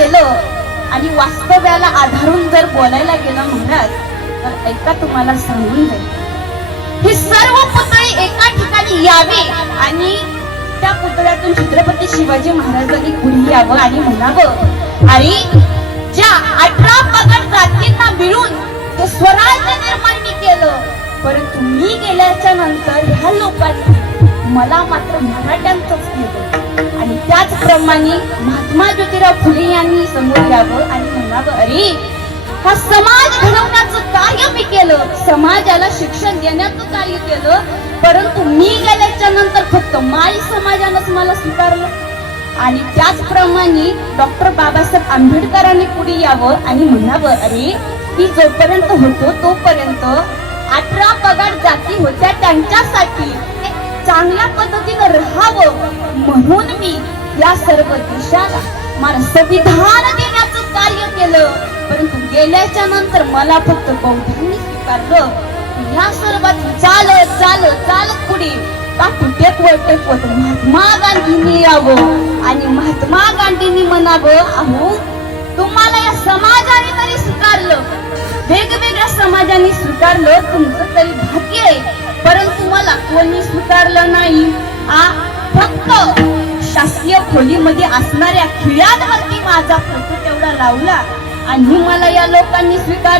गेलं आणि वास्तव्याला आधारून जर बोलायला गेलं महाराज, तर ऐका तुम्हाला सांगून जाईल, हे सर्व पुतळे एका ठिकाणी यावे आणि त्या पुतळ्यातून छत्रपती शिवाजी महाराजांनी पुढे यावं आणि म्हणावं, अरे ज्या 18 पगड जातींना मिळून ते स्वराज्य निर्माण केलं, परंतु मी गेल्याच्या नंतर ह्या लोकांनी मला मात्र मराठ्यांचंच केलं. आणि त्याचप्रमाणे महात्मा ज्योतिराव फुले यांनी समोर यावं आणि म्हणावं, अरे हा समाज घडवण्याचं कार्य मी केलं, समाजाला शिक्षण देण्याचं कार्य केलं, परंतु मी गेल्याच्या नंतर फक्त माई समाजानंच मला स्वीकारलं. आणि त्याचप्रमाणे डॉक्टर बाबासाहेब आंबेडकरांनी पुढे यावं आणि म्हणावं, अरे मी जोपर्यंत होतो तोपर्यंत 18 पगड जाती होत्या, त्यांच्यासाठी चांगल्या पद्धतीनं राहावं म्हणून मी या सर्व देशाला मला संविधान देण्याचं कार्य केलं, परंतु गेल्याच्या नंतर मला फक्त बौद्धांनी स्वीकारलं. या सर्वात चालत चालत चालत पुढे टेकवत महात्मा गांधींनी यावं आणि महात्मा गांधींनी म्हणावं, अहो तुम्हाला या समाजाने तरी स्वीकारलं, वेगवेगळ्या समाजाने स्वीकारलं, तुमचं तरी भाग्य आहे, परंतु मला कोणी स्वीकारलं नाही. फक्त शासकीय खोलीमध्ये असणाऱ्या खिळ्यांवरती माझा फोटो तेवढा लावला आणि मला या लोकांनी स्वीकारलं.